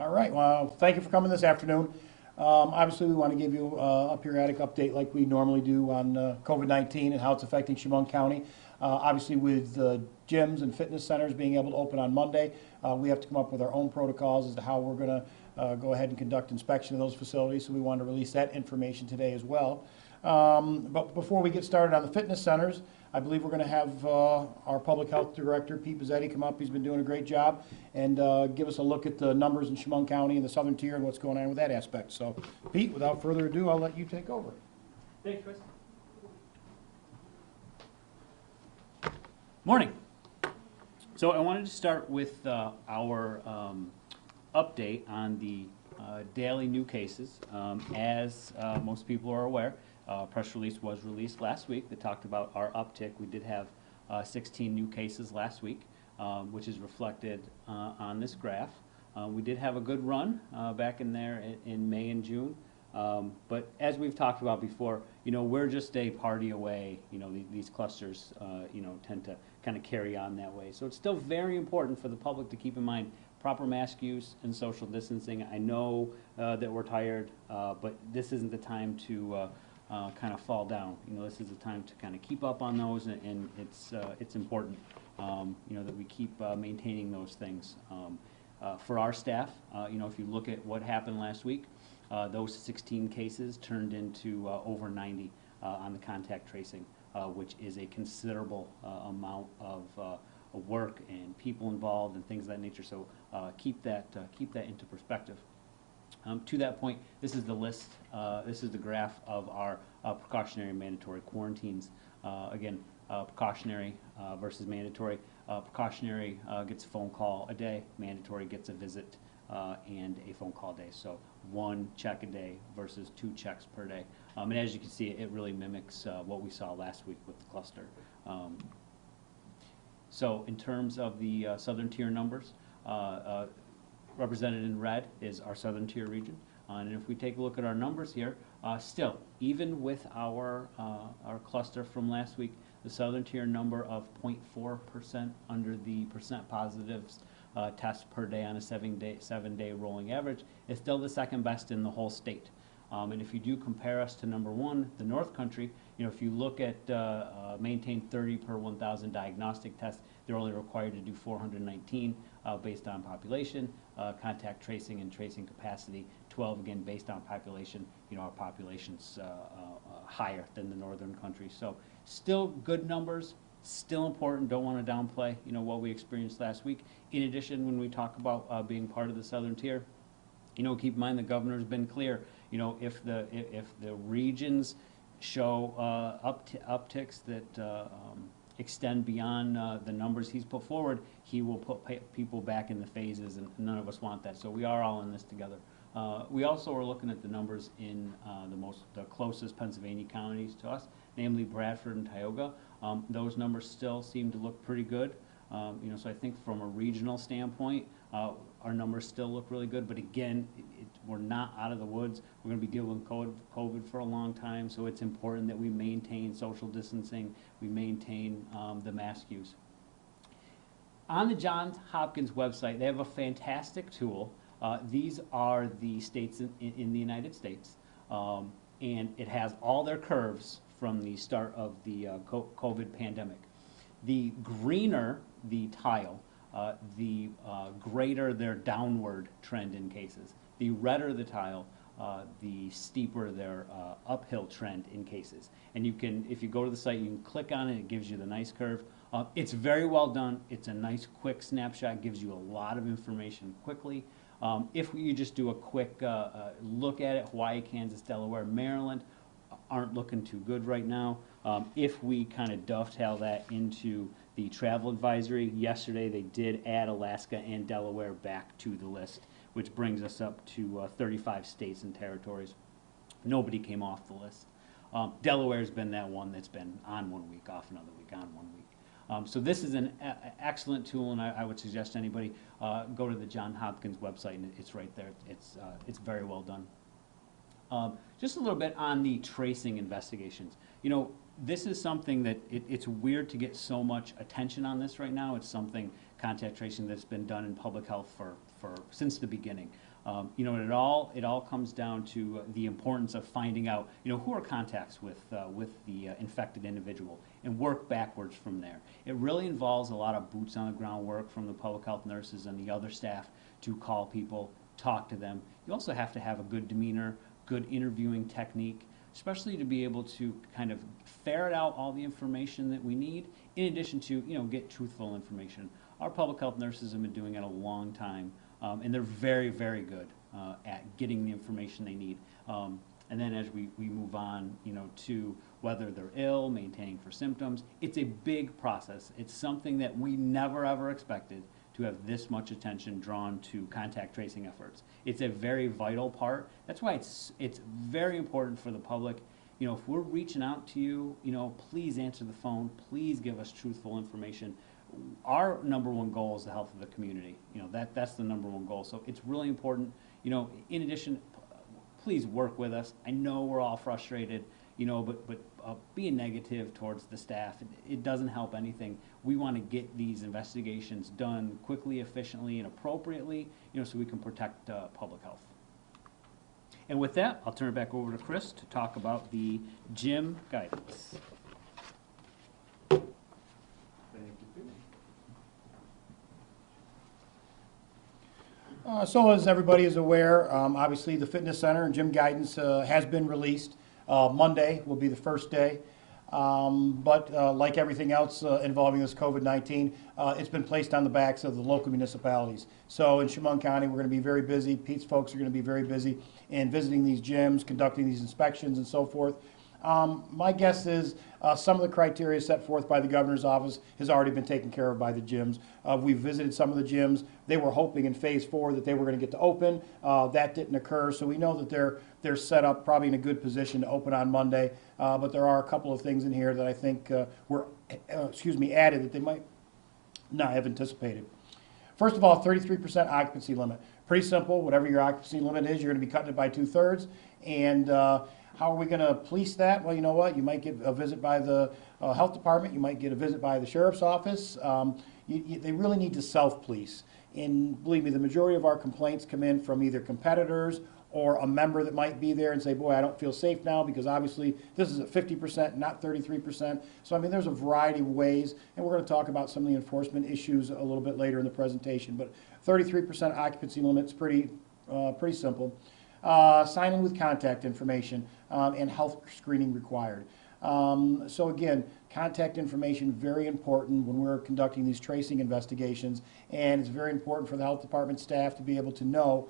All right, well, thank you for coming this afternoon. Obviously, we want to give you a periodic update like we normally do on COVID-19 and how it's affecting Chemung County. Obviously, with gyms and fitness centers being able to open on Monday, we have to come up with our own protocols as to how we're going to go ahead and conduct inspection of those facilities, so we wanted to release that information today as well. But before we get started on the fitness centers, I believe we're going to have our Public Health Director, Pete Bizzetti, come up. He's been doing a great job, and give us a look at the numbers in Chemung County and the southern tier and what's going on with that aspect. So, Pete, without further ado, I'll let you take over. Thanks, Chris. Morning. So I wanted to start with our update on the daily new cases. As most people are aware, a press release was released last week that talked about our uptick. We did have 16 new cases last week, which is reflected on this graph. We did have a good run back in there in May and June. But as we've talked about before, we're just a party away. These clusters, tend to kind of carry on that way. So it's still very important for the public to keep in mind proper mask use and social distancing. I know that we're tired, but this isn't the time to kind of fall down. This is the time to kind of keep up on those, and it's important, that we keep maintaining those things. For our staff, if you look at what happened last week, those 16 cases turned into over 90 on the contact tracing, which is a considerable amount of work and people involved and things of that nature. So keep that into perspective. To that point, this is the list. This is the graph of our precautionary and mandatory quarantines. Again, precautionary versus mandatory. Precautionary gets a phone call a day. Mandatory gets a visit and a phone call a day. So 1 check a day versus 2 checks per day. And as you can see, it really mimics what we saw last week with the cluster. So in terms of the southern tier numbers, represented in red is our southern tier region. And if we take a look at our numbers here, still, even with our cluster from last week, the southern tier number of 0.4% under the percent positives tests per day on a 7-day rolling average is still the second best in the whole state. And if you do compare us to number 1, the North Country, if you look at maintain 30 per 1,000 diagnostic tests, they're only required to do 419 based on population, contact tracing and tracing capacity, 12 again based on population. Our population's higher than the Northern Country. So still good numbers, still important, don't want to downplay, what we experienced last week. In addition, when we talk about being part of the southern tier, keep in mind the governor's been clear, if the regions show upticks that extend beyond the numbers he's put forward, he will put people back in the phases, and none of us want that. So we are all in this together. We also are looking at the numbers in the closest Pennsylvania counties to us, namely Bradford and Tioga. Those numbers still seem to look pretty good. So I think from a regional standpoint, our numbers still look really good. But again, we're not out of the woods. We're going to be dealing with COVID for a long time, so it's important that we maintain social distancing, we maintain the mask use. On the Johns Hopkins website, they have a fantastic tool. These are the states in the United States, and it has all their curves from the start of the COVID pandemic. The greener the tile, the greater their downward trend in cases. The redder the tile, the steeper their uphill trend in cases. And you can, if you go to the site, you can click on it, it gives you the nice curve. It's very well done. It's a nice quick snapshot, gives you a lot of information quickly. If you just do a quick look at it, Hawaii, Kansas, Delaware, Maryland aren't looking too good right now. If we kind of dovetail that into the travel advisory, yesterday they did add Alaska and Delaware back to the list, which brings us up to 35 states and territories. Nobody came off the list. Delaware's been that one that's been on 1 week, off another week, on 1 week. So this is an excellent tool, and I would suggest anybody go to the Johns Hopkins website, and it's right there. It's very well done. Just a little bit on the tracing investigations. This is something that it's weird to get so much attention on this right now. It's something, contact tracing, that's been done in public health for since the beginning. You know, it all comes down to the importance of finding out, you know, who are contacts with the infected individual, and work backwards from there. It really involves a lot of boots on the ground work from the public health nurses and the other staff to call people, talk to them. You also have to have a good demeanor, good interviewing technique, especially to be able to kind of ferret out all the information that we need, in addition to, you know, get truthful information. Our public health nurses have been doing it a long time, and they're very, very good at getting the information they need. And then as we move on, you know, to whether they're ill, maintaining for symptoms, it's a big process. It's something that we never ever expected to have this much attention drawn to contact tracing efforts. It's a very vital part. That's why it's very important for the public. You know, if we're reaching out to you, you know, please answer the phone. Please give us truthful information. Our number one goal is the health of the community. You know, that's the number one goal. So it's really important. You know, in addition, please work with us. I know we're all frustrated, you know, but being negative towards the staff, it doesn't help anything. We want to get these investigations done quickly, efficiently, and appropriately, you know, so we can protect public health. And with that, I'll turn it back over to Chris to talk about the gym guidance. So as everybody is aware, obviously the fitness center and gym guidance has been released. Monday will be the first day. But like everything else involving this COVID-19, it's been placed on the backs of the local municipalities. So in Chemung County, we're going to be very busy. Pete's folks are going to be very busy in visiting these gyms, conducting these inspections and so forth. My guess is some of the criteria set forth by the governor's office has already been taken care of by the gyms. We've visited some of the gyms. They were hoping in phase 4 that they were going to get to open. That didn't occur, so we know that they're set up probably in a good position to open on Monday. But there are a couple of things in here that I think were added that they might not have anticipated. First of all, 33% occupancy limit. Pretty simple. Whatever your occupancy limit is, you're going to be cutting it by 2/3. And how are we going to police that? Well, you know what? You might get a visit by the health department. You might get a visit by the sheriff's office. They really need to self-police. And believe me, the majority of our complaints come in from either competitors or a member that might be there and say, boy, I don't feel safe now because obviously this is at 50%, not 33%. So, I mean, there's a variety of ways, and we're going to talk about some of the enforcement issues a little bit later in the presentation. But 33% occupancy limit's pretty simple. Sign in with contact information and health screening required. So again, contact information, very important when we're conducting these tracing investigations, and it's very important for the health department staff to be able to know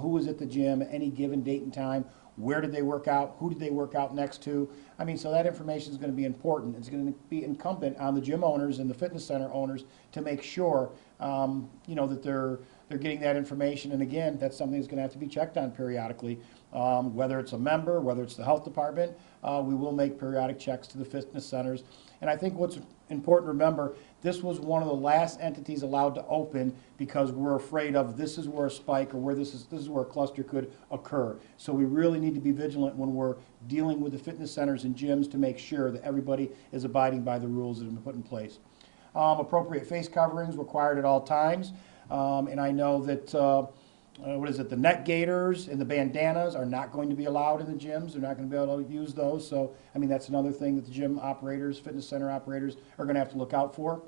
who was at the gym at any given date and time, where did they work out, who did they work out next to. I mean, so that information is going to be important. It's going to be incumbent on the gym owners and the fitness center owners to make sure, you know, that they're getting that information. And again, that's something that's going to have to be checked on periodically. Whether it's a member, whether it's the health department, we will make periodic checks to the fitness centers. And I think what's important to remember, this was one of the last entities allowed to open because we're afraid of this is where a spike or where this is where a cluster could occur. So we really need to be vigilant when we're dealing with the fitness centers and gyms to make sure that everybody is abiding by the rules that have been put in place. Appropriate face coverings required at all times. And I know that, the net gaiters and the bandanas are not going to be allowed in the gyms. They're not going to be able to use those. So, I mean, that's another thing that the gym operators, fitness center operators are going to have to look out for.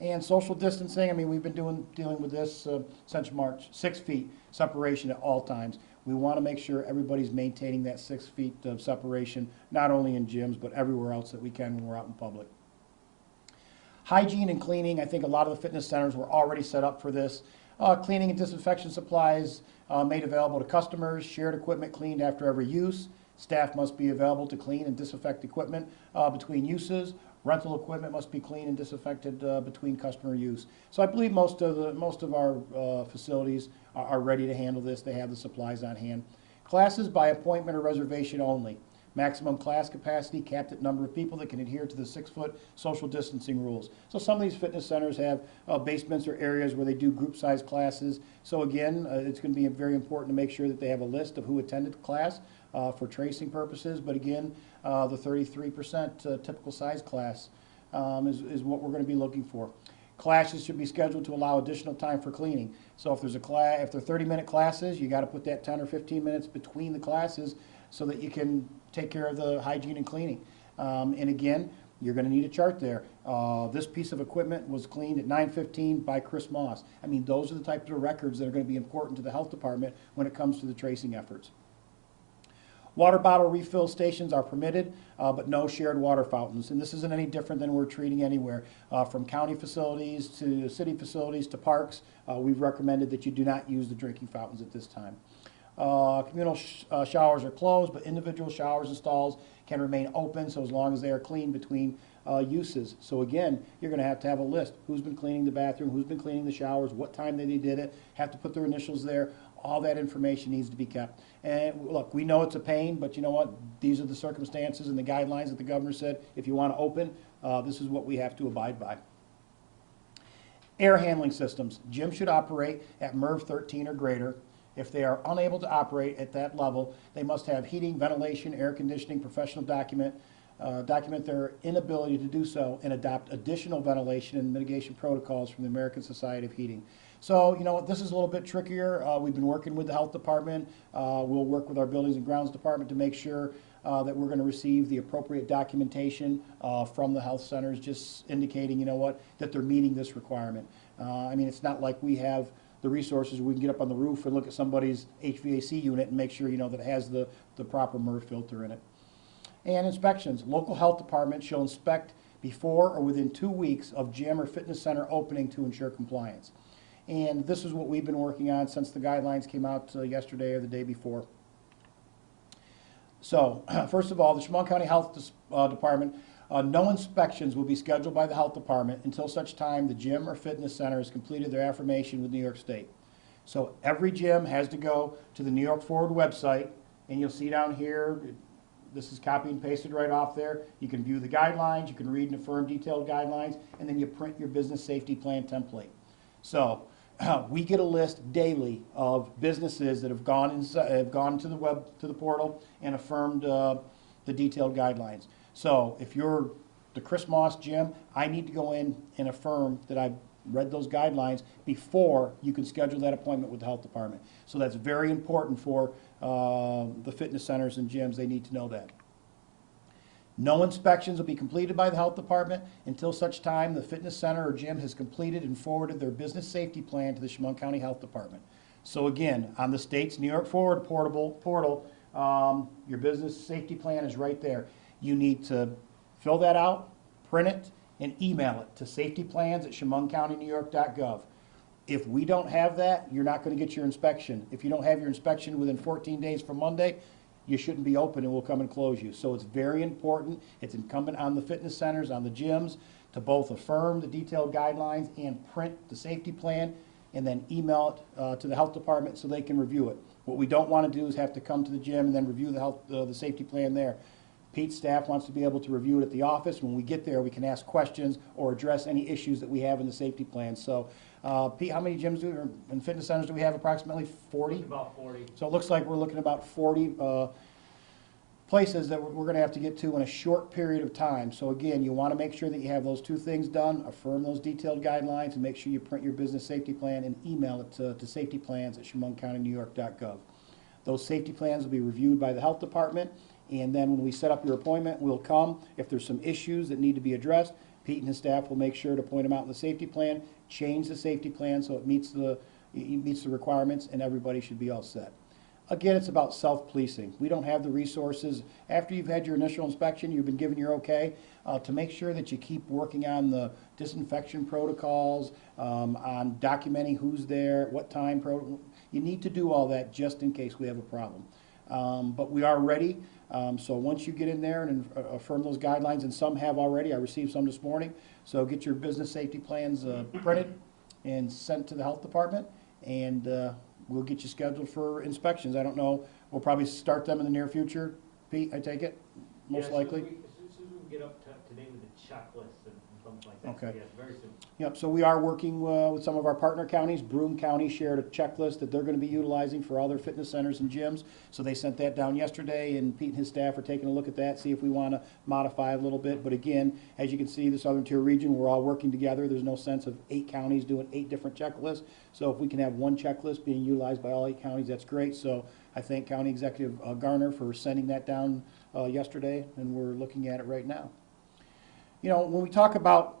And social distancing, I mean, we've been dealing with this since March, 6 feet separation at all times. We want to make sure everybody's maintaining that 6 feet of separation, not only in gyms, but everywhere else that we can when we're out in public. Hygiene and cleaning, I think a lot of the fitness centers were already set up for this. Cleaning and disinfection supplies made available to customers, shared equipment cleaned after every use. Staff must be available to clean and disinfect equipment between uses. Rental equipment must be cleaned and disinfected between customer use. So I believe most of our facilities are ready to handle this. They have the supplies on hand. Classes by appointment or reservation only. Maximum class capacity capped at number of people that can adhere to the 6-foot social distancing rules. So some of these fitness centers have basements or areas where they do group size classes. So again, it's going to be very important to make sure that they have a list of who attended the class for tracing purposes. But again, the 33% typical size class is what we're going to be looking for. Classes should be scheduled to allow additional time for cleaning. So if there's a class, if they're 30-minute classes, you got to put that 10 or 15 minutes between the classes so that you can take care of the hygiene and cleaning. And again, you're going to need a chart there. This piece of equipment was cleaned at 9:15 by Chris Moss. I mean, those are the types of records that are going to be important to the health department when it comes to the tracing efforts. Water bottle refill stations are permitted, but no shared water fountains. And this isn't any different than we're treating anywhere. From county facilities to city facilities to parks, we've recommended that you do not use the drinking fountains at this time. Communal showers are closed, but individual showers and stalls can remain open, so as long as they are clean between uses. So again, you're going to have a list. Who's been cleaning the bathroom, who's been cleaning the showers, what time they did it, have to put their initials there. All that information needs to be kept. And look, we know it's a pain, but you know what? These are the circumstances and the guidelines that the governor said, if you want to open, this is what we have to abide by. Air handling systems. Gyms should operate at MERV 13 or greater. If they are unable to operate at that level, they must have heating, ventilation, air conditioning, professional document their inability to do so, and adopt additional ventilation and mitigation protocols from the American Society of Heating. So, you know, this is a little bit trickier. We've been working with the health department. We'll work with our buildings and grounds department to make sure that we're going to receive the appropriate documentation from the health centers, just indicating, you know what, that they're meeting this requirement. I mean, it's not like we have the resources we can get up on the roof and look at somebody's HVAC unit and make sure, you know, that it has the proper MERV filter in it. And inspections. Local health departments shall inspect before or within 2 weeks of gym or fitness center opening to ensure compliance. And this is what we've been working on since the guidelines came out yesterday or the day before. So, first of all, the Chemung County Health Department, no inspections will be scheduled by the health department until such time the gym or fitness center has completed their affirmation with New York State. So every gym has to go to the New York Forward website, and you'll see down here, this is copied and pasted right off there. You can view the guidelines, you can read and affirm detailed guidelines, and then you print your business safety plan template. So we get a list daily of businesses that have gone to the portal and affirmed the detailed guidelines. So if you're the Chris Moss Gym, I need to go in and affirm that I've read those guidelines before you can schedule that appointment with the health department. So that's very important for the fitness centers and gyms. They need to know that. No inspections will be completed by the health department until such time the fitness center or gym has completed and forwarded their business safety plan to the Chemung County Health Department. So again, on the state's New York Forward portal, your business safety plan is right there. You need to fill that out, print it, and email it to safetyplans@chemungcountynewyork.gov. If we don't have that, you're not going to get your inspection. If you don't have your inspection within 14 days from Monday, you shouldn't be open and we'll come and close you. So it's very important. It's incumbent on the fitness centers, on the gyms, to both affirm the detailed guidelines and print the safety plan and then email it to the health department so they can review it. What we don't want to do is have to come to the gym and then review the safety plan there. Pete's staff wants to be able to review it at the office. When we get there, we can ask questions or address any issues that we have in the safety plan. So, Pete, how many gyms and fitness centers do we have? Approximately 40? About 40. So it looks like we're looking at about 40 places that we're going to have to get to in a short period of time. So again, you want to make sure that you have those two things done, affirm those detailed guidelines, and make sure you print your business safety plan and email it to safetyplans@chemungcountynewyork.gov. Those safety plans will be reviewed by the health department. And then when we set up your appointment, we'll come. If there's some issues that need to be addressed, Pete and his staff will make sure to point them out in the safety plan, change the safety plan so it meets the requirements, and everybody should be all set. Again, it's about self-policing. We don't have the resources. After you've had your initial inspection, you've been given your okay, to make sure that you keep working on the disinfection protocols, on documenting who's there, what time. You need to do all that just in case we have a problem. But we are ready. So once you get in there and affirm those guidelines, and some have already, I received some this morning, so get your business safety plans printed and sent to the health department, and we'll get you scheduled for inspections. I don't know, we'll probably start them in the near future. Pete, I take it, most likely? As soon as we can get up to date with the checklist and something like that. Okay. So yes, very soon. Yep, so we are working with some of our partner counties. Broome County shared a checklist that they're going to be utilizing for all their fitness centers and gyms. So they sent that down yesterday, and Pete and his staff are taking a look at that, see if we want to modify a little bit. But again, as you can see, the Southern Tier region, we're all working together. There's no sense of 8 counties doing 8 different checklists. So if we can have one checklist being utilized by all 8 counties, that's great. So I thank County Executive Garner for sending that down yesterday, and we're looking at it right now. You know, when we talk about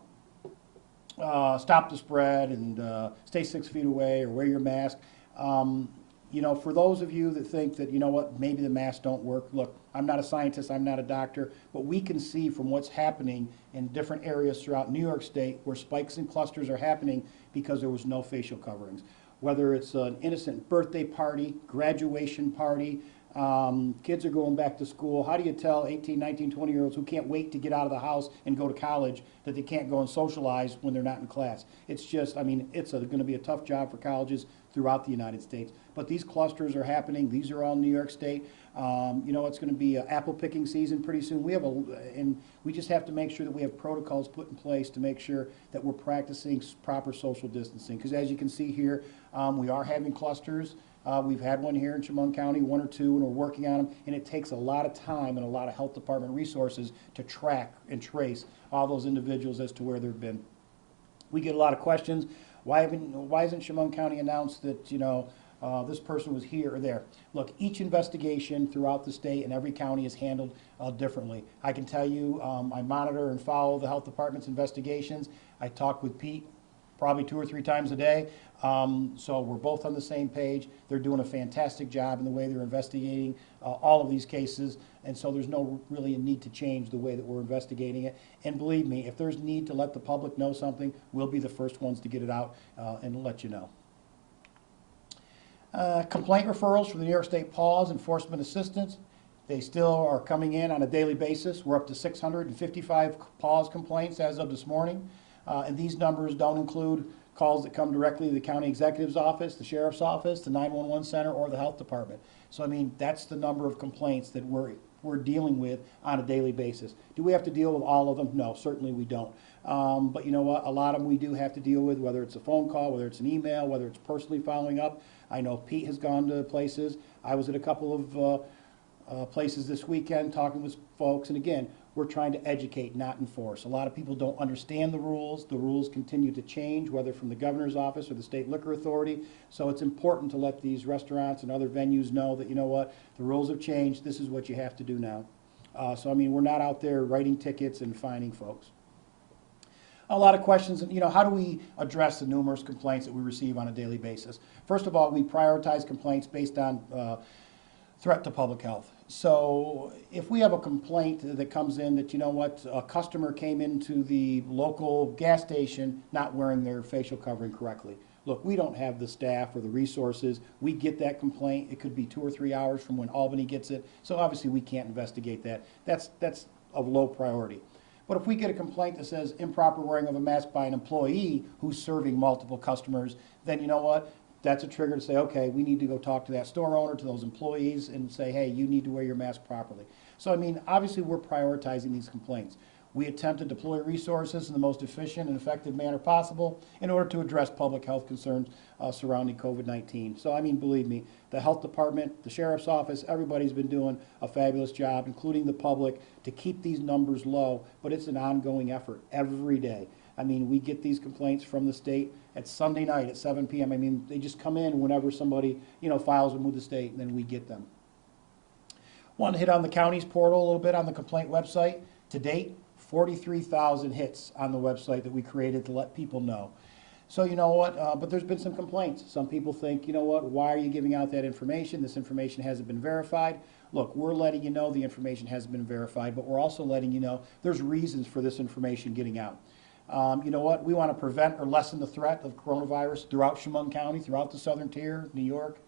stop the spread and stay 6 feet away or wear your mask. You know, for those of you that think that, you know what, maybe the masks don't work, look, I'm not a scientist, I'm not a doctor, but we can see from what's happening in different areas throughout New York State where spikes and clusters are happening because there was no facial coverings. Whether it's an innocent birthday party, graduation party, kids are going back to school. How do you tell 18, 19, 20-year-olds who can't wait to get out of the house and go to college that they can't go and socialize when they're not in class? It's just, I mean, it's going to be a tough job for colleges throughout the United States. But these clusters are happening. These are all in New York State. You know, it's going to be apple picking season pretty soon. And we just have to make sure that we have protocols put in place to make sure that we're practicing proper social distancing. Because as you can see here, we are having clusters. We've had one here in Chemung County, 1 or 2, and we're working on them, and it takes a lot of time and a lot of health department resources to track and trace all those individuals as to where they've been. We get a lot of questions. Why hasn't Chemung County announced that, you know, this person was here or there? Look, each investigation throughout the state and every county is handled differently. I can tell you, I monitor and follow the health department's investigations. I talk with Pete probably 2 or 3 times a day. So we're both on the same page. They're doing a fantastic job in the way they're investigating all of these cases, and so there's no really a need to change the way that we're investigating it. And believe me, if there's need to let the public know something, we'll be the first ones to get it out and let you know. Complaint referrals from the New York State Pause Enforcement Assistance. They still are coming in on a daily basis. We're up to 655 pause complaints as of this morning. And these numbers don't include calls that come directly to the county executive's office, the sheriff's office, the 911 center, or the health department. So I mean, that's the number of complaints that we're dealing with on a daily basis. Do we have to deal with all of them? No, certainly we don't. But you know what, a lot of them we do have to deal with, whether it's a phone call, whether it's an email, whether it's personally following up. I know Pete has gone to places. I was at a couple of places this weekend talking with folks, and again, we're trying to educate, not enforce. A lot of people don't understand the rules. The rules continue to change, whether from the governor's office or the state liquor authority. So it's important to let these restaurants and other venues know that, you know what, the rules have changed. This is what you have to do now. So I mean, we're not out there writing tickets and fining folks. A lot of questions, you know, how do we address the numerous complaints that we receive on a daily basis? First of all, we prioritize complaints based on threat to public health. So if we have a complaint that comes in that, you know what, a customer came into the local gas station not wearing their facial covering correctly. Look, we don't have the staff or the resources. We get that complaint. It could be 2 or 3 hours from when Albany gets it. So obviously we can't investigate that. That's of low priority. But if we get a complaint that says improper wearing of a mask by an employee who's serving multiple customers, then you know what? That's a trigger to say, okay, we need to go talk to that store owner, to those employees, and say, hey, you need to wear your mask properly. So, I mean, obviously we're prioritizing these complaints. We attempt to deploy resources in the most efficient and effective manner possible in order to address public health concerns surrounding COVID-19. So, I mean, believe me, the health department, the sheriff's office, everybody's been doing a fabulous job, including the public, to keep these numbers low, but it's an ongoing effort every day. I mean, we get these complaints from the state at Sunday night at 7 p.m. I mean, they just come in whenever somebody, you know, files them with the state, and then we get them. Want to hit on the county's portal a little bit on the complaint website. To date, 43,000 hits on the website that we created to let people know. So you know what, but there's been some complaints. Some people think, you know what, why are you giving out that information? This information hasn't been verified. Look, we're letting you know the information hasn't been verified, but we're also letting you know there's reasons for this information getting out. You know what, we want to prevent or lessen the threat of coronavirus throughout Chemung County, throughout the Southern Tier, New York.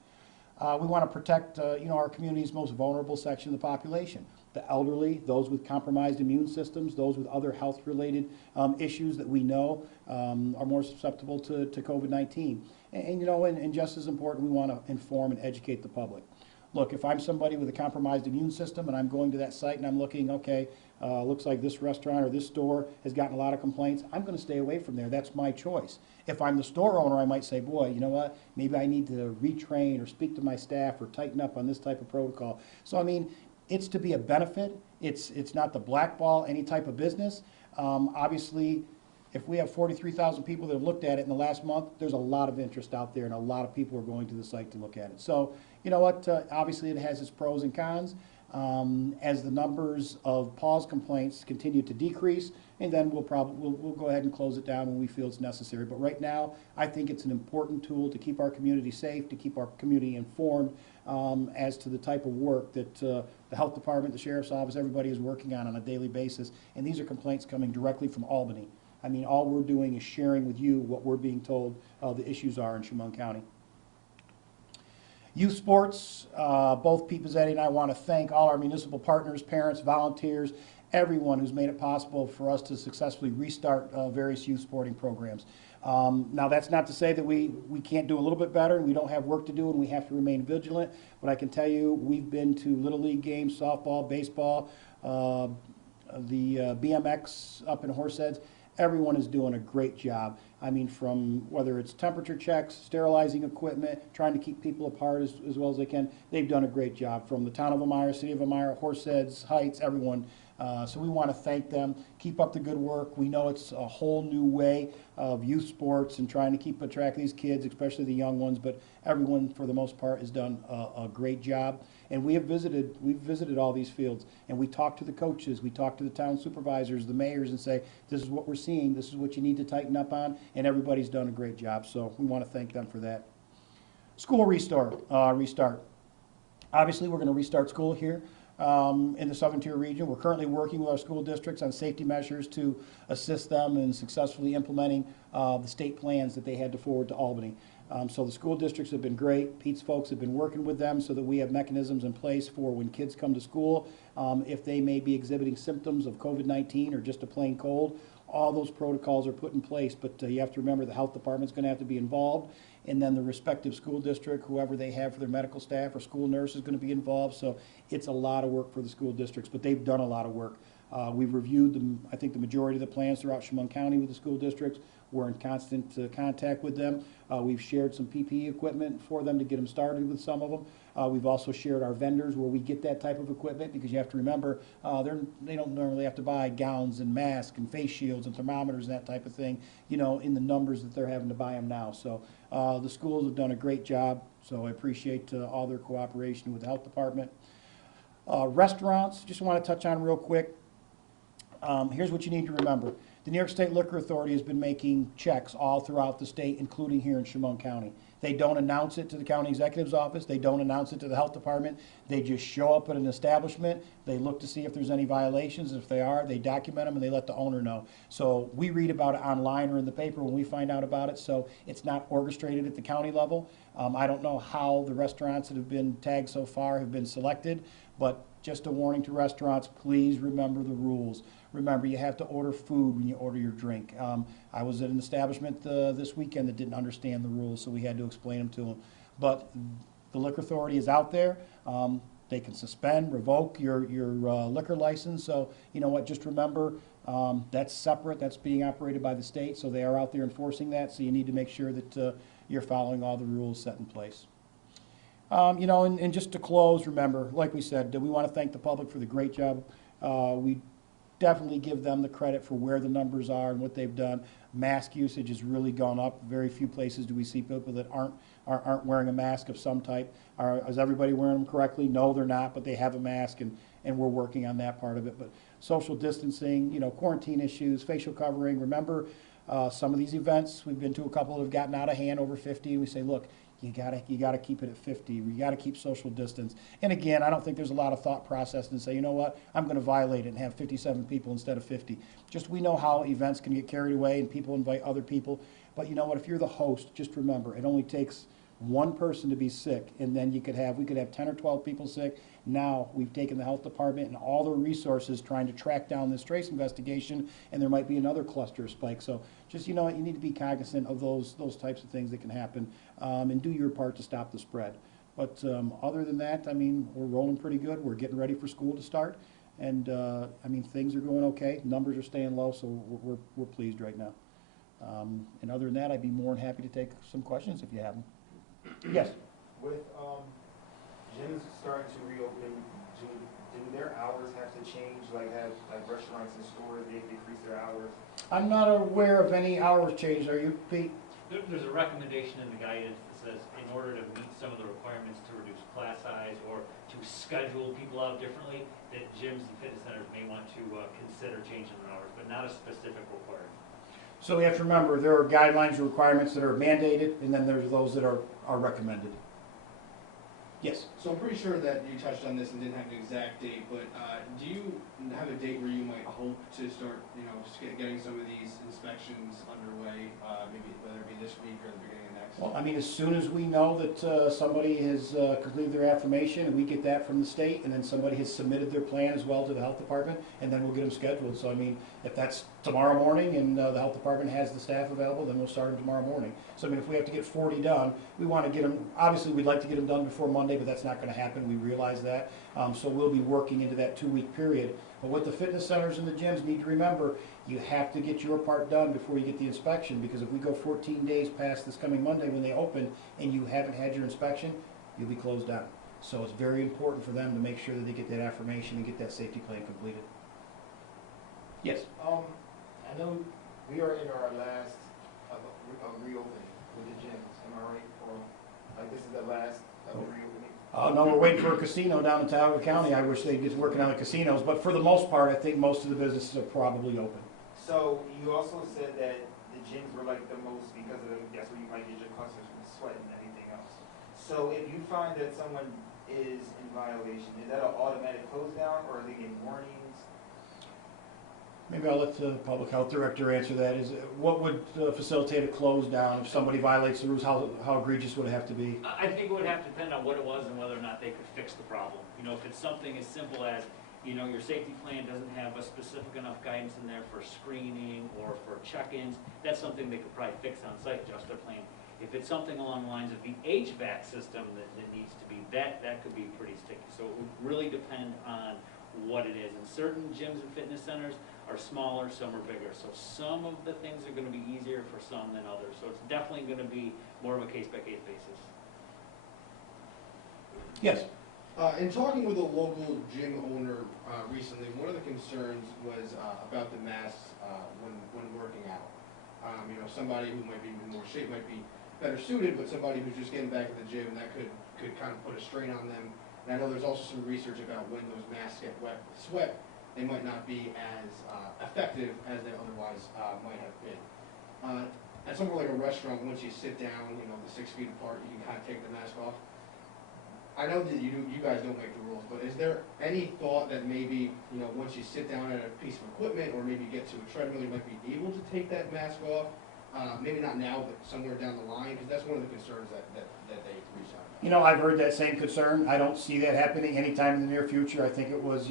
We want to protect, you know, our community's most vulnerable section of the population. The elderly, those with compromised immune systems, those with other health-related issues that we know are more susceptible to COVID-19. And, you know, and just as important, we want to inform and educate the public. look, if I'm somebody with a compromised immune system and I'm going to that site and I'm looking, okay, looks like this restaurant or this store has gotten a lot of complaints, I'm going to stay away from there. That's my choice. If I'm the store owner, I might say, boy, you know what, maybe I need to retrain or speak to my staff or tighten up on this type of protocol. So, I mean, it's to be a benefit. It's not to blackball any type of business. Obviously, if we have 43,000 people that have looked at it in the last month, there's a lot of interest out there and a lot of people are going to the site to look at it. So, you know what, obviously it has its pros and cons. As the numbers of pause complaints continue to decrease, and then we'll go ahead and close it down when we feel it's necessary. But right now, I think it's an important tool to keep our community safe, to keep our community informed as to the type of work that the health department, the sheriff's office, everybody is working on a daily basis. And these are complaints coming directly from Albany. I mean, all we're doing is sharing with you what we're being told the issues are in Chemung County. Youth sports, both Pete Pizzetti and I want to thank all our municipal partners, parents, volunteers, everyone who's made it possible for us to successfully restart various youth sporting programs. Now, that's not to say that we can't do a little bit better and we don't have work to do and we have to remain vigilant, but I can tell you we've been to Little League games, softball, baseball, the BMX up in Horseheads. Everyone is doing a great job. I mean, from whether it's temperature checks, sterilizing equipment, trying to keep people apart as well as they can, they've done a great job. From the town of Elmira, city of Elmira, Horseheads, Heights, everyone. So we want to thank them. Keep up the good work. We know it's a whole new way of youth sports and trying to keep a track of these kids, especially the young ones, but everyone, for the most part, has done a great job. And we've visited all these fields, and we talk to the coaches, we talk to the town supervisors, the mayors, and say, this is what we're seeing, this is what you need to tighten up on, and everybody's done a great job, so we want to thank them for that. School restart. Obviously, we're going to restart school here in the Southern Tier region. We're currently working with our school districts on safety measures to assist them in successfully implementing the state plans that they had to forward to Albany. So the school districts have been great. Pete's folks have been working with them so that we have mechanisms in place for when kids come to school, if they may be exhibiting symptoms of COVID-19 or just a plain cold, all those protocols are put in place. But you have to remember the health department's going to have to be involved, and then the respective school district, whoever they have for their medical staff or school nurse is going to be involved. So it's a lot of work for the school districts, but they've done a lot of work. We've reviewed, I think, the majority of the plans throughout Chemung County with the school districts. We're in constant contact with them. We've shared some PPE equipment for them to get them started with some of them. We've also shared our vendors where we get that type of equipment, because you have to remember they don't normally have to buy gowns and masks and face shields and thermometers and that type of thing, you know, in the numbers that they're having to buy them now. So the schools have done a great job, so I appreciate all their cooperation with the health department. Restaurants, just want to touch on real quick. Here's what you need to remember. The New York State Liquor Authority has been making checks all throughout the state, including here in Chemung County. They don't announce it to the county executive's office. They don't announce it to the health department. They just show up at an establishment. They look to see if there's any violations. If they are, they document them and they let the owner know. So we read about it online or in the paper when we find out about it. So it's not orchestrated at the county level. I don't know how the restaurants that have been tagged so far have been selected, but just a warning to restaurants, please remember the rules. Remember, you have to order food when you order your drink. I was at an establishment this weekend that didn't understand the rules, so we had to explain them to them. But the liquor authority is out there. They can suspend, revoke your liquor license. So you know what, just remember, that's separate. That's being operated by the state, so they are out there enforcing that. So you need to make sure that you're following all the rules set in place. You know, and just to close, remember, like we said, we want to thank the public for the great job. We definitely give them the credit for where the numbers are and what they've done. Mask usage has really gone up. Very few places do we see people that aren't wearing a mask of some type. Is everybody wearing them correctly? No, they're not, but they have a mask, and we're working on that part of it. But social distancing, you know, quarantine issues, facial covering. Remember, some of these events, we've been to a couple that have gotten out of hand over 50, and we say, look, you gotta keep it at 50. You gotta keep social distance. And again, I don't think there's a lot of thought process to say, you know what, I'm going to violate it and have 57 people instead of 50. Just we know how events can get carried away and people invite other people. But you know what, if you're the host, just remember, it only takes one person to be sick, and then we could have 10 or 12 people sick. Now we've taken the health department and all their resources trying to track down this trace investigation, and there might be another cluster spike. So just, you know, you need to be cognizant of those types of things that can happen, and do your part to stop the spread. But other than that, I mean, we're rolling pretty good. We're getting ready for school to start. And, I mean, things are going okay. Numbers are staying low, so we're pleased right now. And other than that, I'd be more than happy to take some questions if you have them. Yes? With gyms starting to reopen, do their hours have to change, like restaurants and stores, they decrease their hours? I'm not aware of any hours change. Are you, Pete? There's a recommendation in the guidance that says in order to meet some of the requirements to reduce class size or to schedule people out differently, that gyms and fitness centers may want to consider changing their hours, but not a specific requirement. So we have to remember, there are guidelines or requirements that are mandated, and then there's those that are recommended. Yes? So I'm pretty sure that you touched on this and didn't have an exact date, but do you have a date where you might hope to start, just getting some of these inspections underway, maybe whether it be this week or the beginning of next? Well, I mean, as soon as we know that somebody has completed their affirmation, and we get that from the state, and then somebody has submitted their plan as well to the health department, and then we'll get them scheduled. So, I mean, if that's tomorrow morning and the health department has the staff available, then we'll start them tomorrow morning. So, I mean, if we have to get 40 done, we want to get them, obviously, we'd like to get them done before Monday, but that's not going to happen. We realize that. So we'll be working into that 2-week period. But what the fitness centers and the gyms need to remember, you have to get your part done before you get the inspection, because if we go 14 days past this coming Monday when they open and you haven't had your inspection, you'll be closed down. So it's very important for them to make sure that they get that affirmation and get that safety plan completed. Yes? I know we are in our last of reopening with the gyms, am I right? Or like this is the last of the reopening? No, we're waiting for a casino down in Tioga County. I wish they'd get working on the casinos, but for the most part, I think most of the businesses are probably open. So you also said that the gyms were like the most because of that's where you might get your clusters from sweat and everything else. So if you find that someone is in violation, is that an automatic close down or are they getting warnings? Maybe I'll let the public health director answer that. Is what would facilitate a close down if somebody violates the rules? How egregious would it have to be? I think it would have to depend on what it was and whether or not they could fix the problem. If it's something as simple as, your safety plan doesn't have a specific enough guidance in there for screening or for check-ins, that's something they could probably fix on site, adjust their plan. If it's something along the lines of the HVAC system that needs to be, that could be pretty sticky. So it would really depend on what it is. And certain gyms and fitness centers are smaller, some are bigger. So some of the things are going to be easier for some than others. So it's definitely going to be more of a case-by-case basis. Yes. In talking with a local gym owner recently, one of the concerns was about the masks when working out. Somebody who might be in more shape might be better suited, but somebody who's just getting back to the gym, that could kind of put a strain on them. And I know there's also some research about when those masks get wet with sweat, they might not be as effective as they otherwise might have been. At somewhere like a restaurant, once you sit down, the 6 feet apart, you can kind of take the mask off. I know that you guys don't make the rules, but is there any thought that maybe, once you sit down at a piece of equipment or maybe you get to a treadmill, you might be able to take that mask off? Maybe not now, but somewhere down the line, because that's one of the concerns that they reach out. I've heard that same concern. I don't see that happening anytime in the near future. I think it was,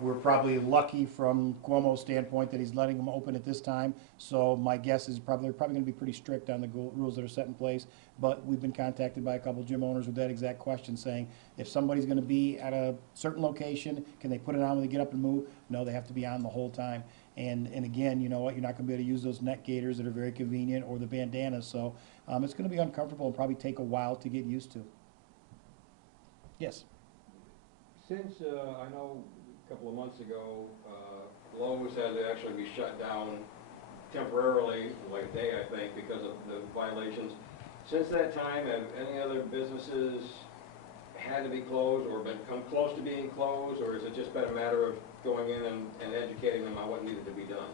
we're probably lucky from Cuomo's standpoint that he's letting them open at this time. So my guess is they're probably going to be pretty strict on the rules that are set in place. But we've been contacted by a couple gym owners with that exact question, saying if somebody's going to be at a certain location, can they put it on when they get up and move? No, they have to be on the whole time. And again, you know what? You're not going to be able to use those neck gaiters that are very convenient or the bandanas. So it's going to be uncomfortable and probably take a while to get used to. Yes. Since I know a couple of months ago, Lowe's had to actually be shut down temporarily, like a day, I think, because of the violations. Since that time, have any other businesses had to be closed or been come close to being closed, or has it just been a matter of going in and educating them on what needed to be done?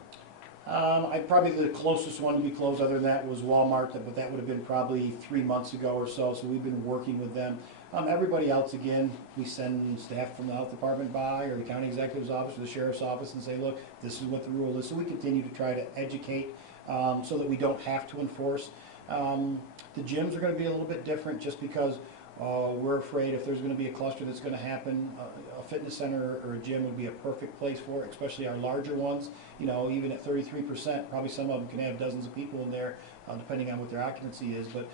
Probably the closest one to be closed other than that was Walmart, but that would have been probably 3 months ago or so, so we've been working with them. Everybody else, again, we send staff from the health department by, or the county executive's office, or the sheriff's office, and say, look, this is what the rule is. So we continue to try to educate so that we don't have to enforce. The gyms are going to be a little bit different just because we're afraid if there's going to be a cluster that's going to happen, a fitness center or a gym would be a perfect place for it, especially our larger ones. Even at 33%, probably some of them can have dozens of people in there. depending on what their occupancy is, but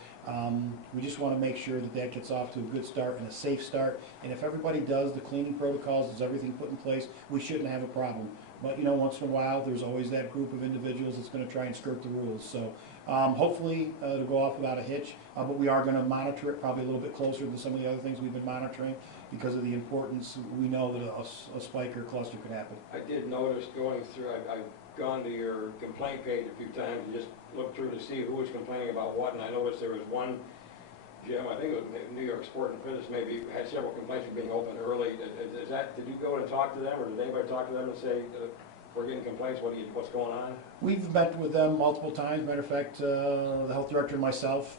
we just want to make sure that that gets off to a good start and a safe start. And if everybody does the cleaning protocols, does everything put in place, we shouldn't have a problem. But, you know, once in a while, there's always that group of individuals that's going to try and skirt the rules. So hopefully it'll go off without a hitch, but we are going to monitor it probably a little bit closer than some of the other things we've been monitoring because of the importance. We know that a spike or cluster could happen. I did notice going through, I've gone to your complaint page a few times and just looked through to see who was complaining about what, and I noticed there was one gym, I think it was New York Sport and Fitness, maybe had several complaints for being open early. Is that, did you go and talk to them, or did anybody talk to them and say, we're getting complaints, what's going on? We've met with them multiple times. Matter of fact, the health director and myself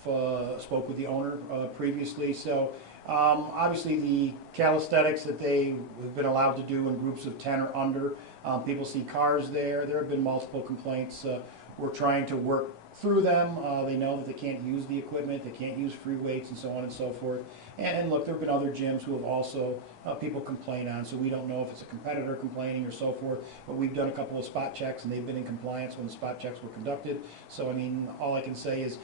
spoke with the owner previously. So obviously the calisthenics that they have been allowed to do in groups of 10 or under, people see cars there. There have been multiple complaints. We're trying to work through them. They know that they can't use the equipment, they can't use free weights and so on and so forth. And look, there have been other gyms who have also, people complain on, so we don't know if it's a competitor complaining or so forth, but we've done a couple of spot checks and they've been in compliance when the spot checks were conducted. So I mean, all I can say is,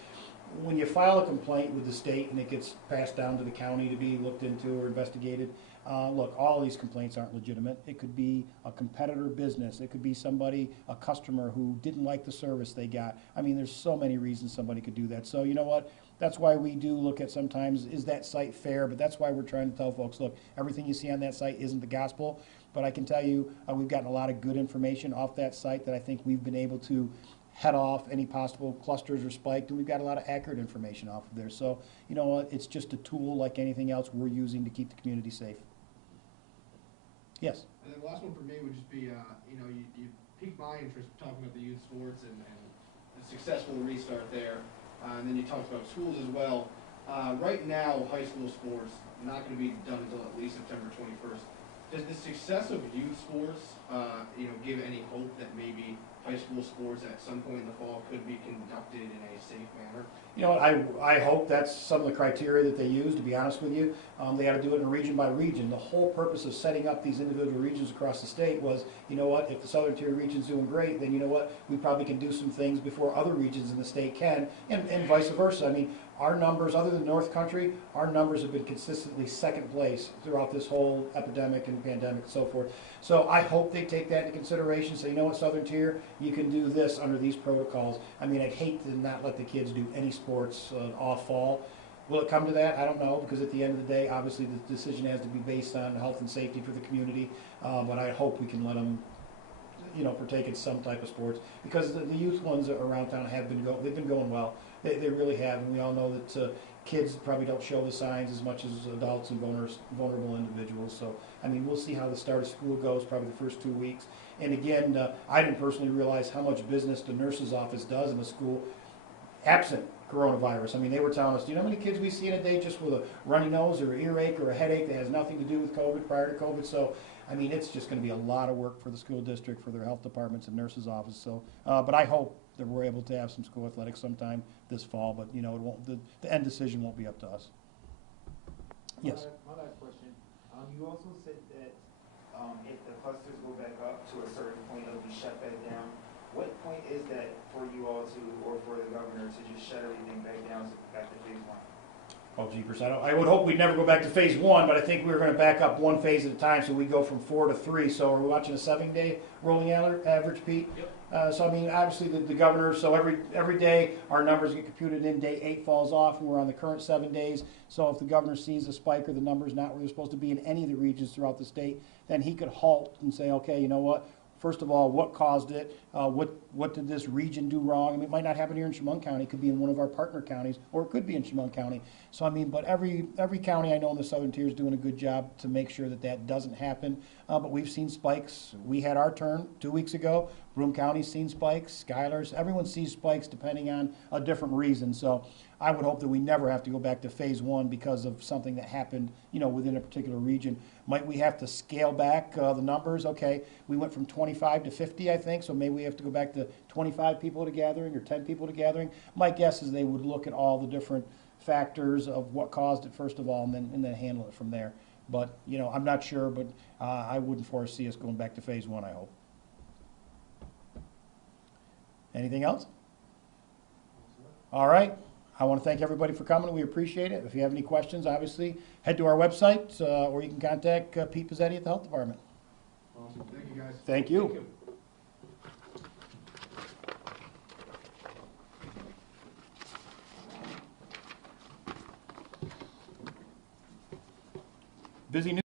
when you file a complaint with the state and it gets passed down to the county to be looked into or investigated, look, all of these complaints aren't legitimate. It could be a competitor business. It could be somebody, a customer who didn't like the service they got. I mean, there's so many reasons somebody could do that. So you know what? That's why we do look at sometimes, is that site fair? But that's why we're trying to tell folks, look, everything you see on that site isn't the gospel. But I can tell you, we've gotten a lot of good information off that site that I think we've been able to head off any possible clusters or spiked, and we've got a lot of accurate information off of there. So, you know what, it's just a tool like anything else we're using to keep the community safe. Yes? And then the last one for me would just be, you know, you piqued my interest talking about the youth sports and the successful restart there. And then you talked about schools as well. Right now, high school sports not going to be done until at least September 21st. Does the success of youth sports, you know, give any hope that maybe high school sports at some point in the fall could be conducted in a safe manner? You know, I hope that's some of the criteria that they use, to be honest with you. They got to do it in region by region. The whole purpose of setting up these individual regions across the state was, you know what, if the Southern Tier region's doing great, then you know what, we probably can do some things before other regions in the state can, and vice versa. I mean, our numbers, other than North Country, our numbers have been consistently second place throughout this whole epidemic and pandemic and so forth. So I hope they take that into consideration, say, you know what, Southern Tier, you can do this under these protocols. I mean, I'd hate to not let the kids do any sports all fall. Will it come to that? I don't know, because at the end of the day, obviously the decision has to be based on health and safety for the community, but I hope we can let them, you know, partake in some type of sports, because the youth ones around town have been they've been going well. They really have, and we all know that kids probably don't show the signs as much as adults and vulnerable individuals. So, I mean, we'll see how the start of school goes, probably the first 2 weeks. And again, I didn't personally realize how much business the nurse's office does in the school absent coronavirus. I mean, they were telling us, do you know how many kids we see in a day just with a runny nose or an earache or a headache that has nothing to do with COVID, prior to COVID? So, I mean, it's just going to be a lot of work for the school district, for their health departments and nurses' office. So, but I hope that we're able to have some school athletics sometime this fall. But you know, it won't. The end decision won't be up to us. Yes. My last question. You also said that if the clusters go back up to a certain point, it'll be shut back down. What point is that for you all to, or for the governor to just shut everything back down back to phase 1? Oh, jeepers. I would hope we'd never go back to phase 1, but I think we were going to back up one phase at a time, so we go from 4 to 3. So are we watching a 7-day rolling average, Pete? Yep. So I mean, obviously the governor, so every day our numbers get computed in, day 8 falls off, and we're on the current 7 days. So if the governor sees a spike or the numbers not where they're supposed to be in any of the regions throughout the state, then he could halt and say, okay, you know what? First of all, what caused it? What did this region do wrong? I mean, it might not happen here in Chemung County. It could be in one of our partner counties, or it could be in Chemung County. So I mean, but every county I know in the Southern Tier is doing a good job to make sure that that doesn't happen. But we've seen spikes. We had our turn 2 weeks ago. Broome County's seen spikes. Schuyler's. Everyone sees spikes depending on a different reason. So I would hope that we never have to go back to phase 1 because of something that happened, you know, within a particular region. Might we have to scale back the numbers? Okay, we went from 25 to 50, I think, so maybe we have to go back to 25 people at a gathering or 10 people at a gathering. My guess is they would look at all the different factors of what caused it first of all, and then handle it from there. But you know, I'm not sure, but I wouldn't foresee us going back to phase 1. I hope. Anything else? All right. I want to thank everybody for coming. We appreciate it. If you have any questions, obviously, head to our website, or you can contact Pete Pizzetti at the Health Department. Awesome, thank you guys. Thank you. Busy news.